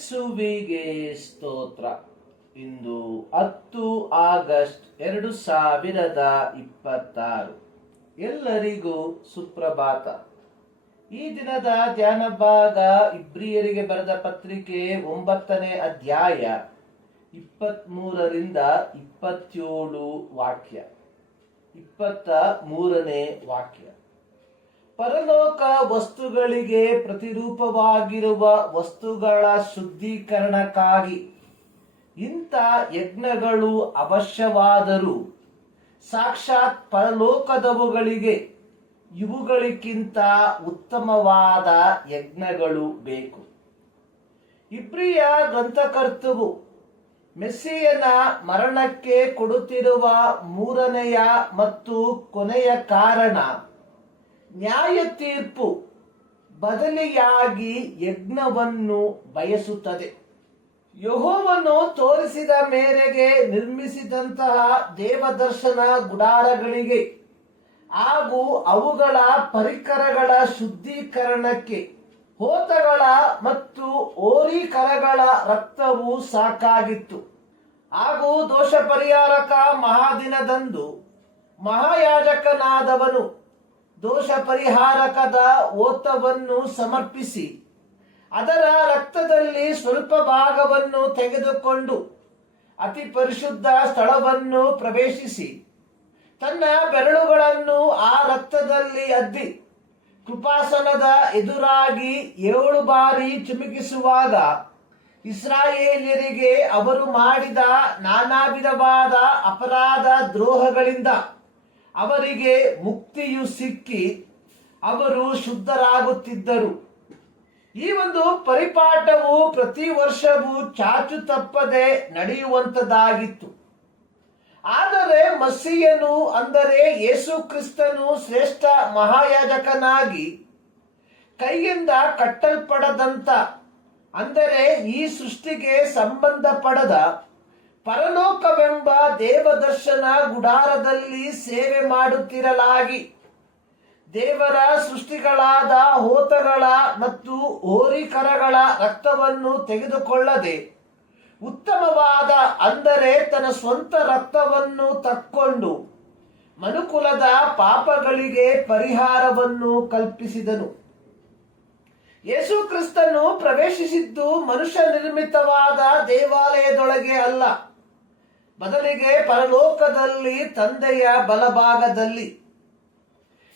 ಯೇಸುವಿಗೆ ಸ್ತೋತ್ರ. ಇಂದು 10 ಆಗಸ್ಟ್ 2026. ಎಲ್ಲರಿಗೂ ಸುಪ್ರಭಾತ. ಈ ದಿನದ ಧ್ಯಾನ ಭಾಗ ಇಬ್ರಿಯರಿಗೆ ಬರೆದ ಪತ್ರಿಕೆ 9ನೇ ಅಧ್ಯಾಯ 23ರಿಂದ 27 ವಾಕ್ಯ. 23ನೇ ವಾಕ್ಯ. ಪರಲೋಕ ವಸ್ತುಗಳಿಗೆ ಪ್ರತಿರೂಪವಾಗಿರುವ ವಸ್ತುಗಳ ಶುದ್ಧೀಕರಣಕ್ಕಾಗಿ ಇಂಥ ಯಜ್ಞಗಳು ಅವಶ್ಯವಾದರೂ ಸಾಕ್ಷಾತ್ ಪರಲೋಕದವುಗಳಿಗೆ ಇವುಗಳಿಗಿಂತ ಉತ್ತಮವಾದ ಯಜ್ಞಗಳು ಬೇಕು. ಇಬ್ರಿಯ ಗ್ರಂಥಕರ್ತವು ಮೆಸ್ಸಿಯನ ಮರಣಕ್ಕೆ ಕೊಡುತ್ತಿರುವ ಮೂರನೆಯ ಮತ್ತು ಕೊನೆಯ ಕಾರಣ ನ್ಯಾಯ ತೀರ್ಪು ಬದಲಿಯಾಗಿ ಯಜ್ಞವನ್ನು ಬಯಸುತ್ತದೆ. ಯೆಹೋವನು ತೋರಿಸಿದ ಮೇರೆಗೆ ನಿರ್ಮಿಸಿದಂತಹ ದೇವದರ್ಶನ ಗುಡಾರಗಳಿಗೆ ಹಾಗೂ ಅವುಗಳ ಪರಿಕರಗಳ ಶುದ್ಧೀಕರಣಕ್ಕೆ ಹೋತಗಳ ಮತ್ತು ಹೋರಿಕರಗಳ ರಕ್ತವು ಸಾಕಾಗಿತ್ತು. ಹಾಗೂ ದೋಷ ಪರಿಹಾರಕ ಮಹಾದಿನದಂದು ಮಹಾಯಾಜಕನಾದವನು ದೋಷ ಪರಿಹಾರಕದ ಹೋತವನ್ನು ಸಮರ್ಪಿಸಿ ಅದರ ರಕ್ತದಲ್ಲಿ ಸ್ವಲ್ಪ ಭಾಗವನ್ನು ತೆಗೆದುಕೊಂಡು ಅತಿ ಪರಿಶುದ್ಧ ಸ್ಥಳವನ್ನು ಪ್ರವೇಶಿಸಿ ತನ್ನ ಬೆರಳುಗಳನ್ನು ಆ ರಕ್ತದಲ್ಲಿ ಅದ್ದಿ ಕೃಪಾಸನದ ಎದುರಾಗಿ 7 ಬಾರಿ ಚಿಮುಕಿಸುವಾಗ ಇಸ್ರಾಯೇಲ್ಯರಿಗೆ ಅವರು ಮಾಡಿದ ನಾನಾ ವಿಧವಾದ ಅಪರಾಧ ದ್ರೋಹಗಳಿಂದ ಅವರಿಗೆ ಮುಕ್ತಿಯು ಸಿಕ್ಕಿ ಅವರು ಶುದ್ಧರಾಗುತ್ತಿದ್ದರು. ಈ ಒಂದು ಪರಿಪಾಠವು ಪ್ರತಿ ವರ್ಷವೂ ಚಾಚು ತಪ್ಪದೆ ನಡೆಯುವಂತದ್ದಾಗಿತ್ತು. ಆದರೆ ಮಸ್ಸಿಯನು ಅಂದರೆ ಯೇಸು ಕ್ರಿಸ್ತನು ಶ್ರೇಷ್ಠ ಮಹಾಯಾಜಕನಾಗಿ ಕೈಯಿಂದ ಕಟ್ಟಲ್ಪಡದಂತ ಅಂದರೆ ಈ ಸೃಷ್ಟಿಗೆ ಸಂಬಂಧಪಡದ ಪರಲೋಕವೆಂಬ ದೇವದರ್ಶನ ಗುಡಾರದಲ್ಲಿ ಸೇವೆ ಮಾಡುತ್ತಿರಲಾಗಿ ದೇವರ ಸೃಷ್ಟಿಗಳಾದ ಹೋತಗಳ ಮತ್ತು ಹೋರಿಕರಗಳ ರಕ್ತವನ್ನು ತೆಗೆದುಕೊಳ್ಳದೆ ಉತ್ತಮವಾದ ಅಂದರೆ ತನ್ನ ಸ್ವಂತ ರಕ್ತವನ್ನು ತಕ್ಕೊಂಡು ಮನುಕುಲದ ಪಾಪಗಳಿಗೆ ಪರಿಹಾರವನ್ನು ಕಲ್ಪಿಸಿದನು. ಯೇಸು ಕ್ರಿಸ್ತನು ಪ್ರವೇಶಿಸಿದ್ದು ಮನುಷ್ಯ ನಿರ್ಮಿತವಾದ ದೇವಾಲಯದೊಳಗೆ ಅಲ್ಲ, ಬದಲಿಗೆ ಪರಲೋಕದಲ್ಲಿ ತಂದೆಯ ಬಲಭಾಗದಲ್ಲಿ.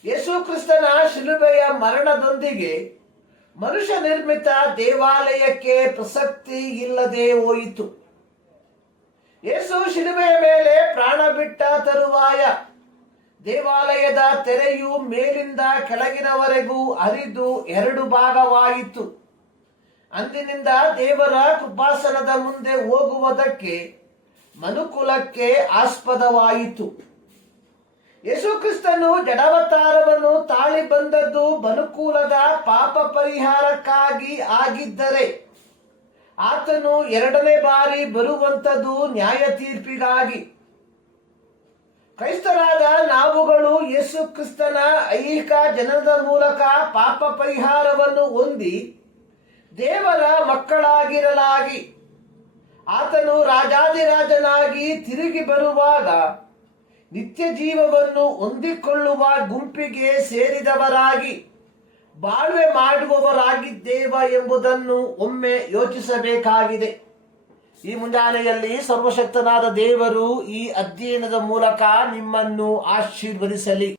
ಯೇಸು ಕ್ರಿಸ್ತನ ಶಿಲುಬೆಯ ಮರಣದೊಂದಿಗೆ ಮನುಷ್ಯ ನಿರ್ಮಿತ ದೇವಾಲಯಕ್ಕೆ ಪ್ರಸಕ್ತಿ ಇಲ್ಲದೆ ಹೋಯಿತು. ಯೇಸು ಶಿಲುಬೆಯ ಮೇಲೆ ಪ್ರಾಣ ಬಿಟ್ಟ ತರುವಾಯ ದೇವಾಲಯದ ತೆರೆಯು ಮೇಲಿಂದ ಕೆಳಗಿನವರೆಗೂ ಹರಿದು 2 ಭಾಗವಾಯಿತು. ಅಂದಿನಿಂದ ದೇವರ ಕೃಪಾಸನದ ಮುಂದೆ ಹೋಗುವುದಕ್ಕೆ ಮನುಕುಲಕ್ಕೆ ಆಸ್ಪದವಾಯಿತು. ಯೇಸು ಕ್ರಿಸ್ತನು ಜಡಾವತಾರವನ್ನು ತಾಳಿ ಬಂದದ್ದು ಮನುಕುಲದ ಪಾಪ ಪರಿಹಾರಕ್ಕಾಗಿ ಆಗಿದ್ದರೆ ಆತನು 2ನೇ ಬಾರಿ ಬರುವಂತದ್ದು ನ್ಯಾಯ ತೀರ್ಪಿಗಾಗಿ. ಕ್ರೈಸ್ತರಾದ ನಾವುಗಳು ಯೇಸು ಕ್ರಿಸ್ತನ ಐಹಿಕ ಜನನದ ಮೂಲಕ ಪಾಪ ಪರಿಹಾರವನ್ನು ಹೊಂದಿ ದೇವರ ಮಕ್ಕಳಾಗಿರಲಾಗಿ ಆತನು ರಾಜಾದಿರಾಜನಾಗಿ ತಿರುಗಿ ಬರುವಾಗ ನಿತ್ಯ ಜೀವವನ್ನು ಹೊಂದಿಕೊಳ್ಳುವ ಗುಂಪಿಗೆ ಸೇರಿದವರಾಗಿ ಬಾಳ್ವೆ ಮಾಡುವವರಾಗಿದ್ದೇವ ಎಂಬುದನ್ನು ಒಮ್ಮೆ ಯೋಚಿಸಬೇಕಾಗಿದೆ. ಈ ಮುಂಜಾನೆಯಲ್ಲಿ ಸರ್ವಶಕ್ತನಾದ ದೇವರು ಈ ಅಧ್ಯಯನದ ಮೂಲಕ ನಿಮ್ಮನ್ನು ಆಶೀರ್ವದಿಸಲಿ.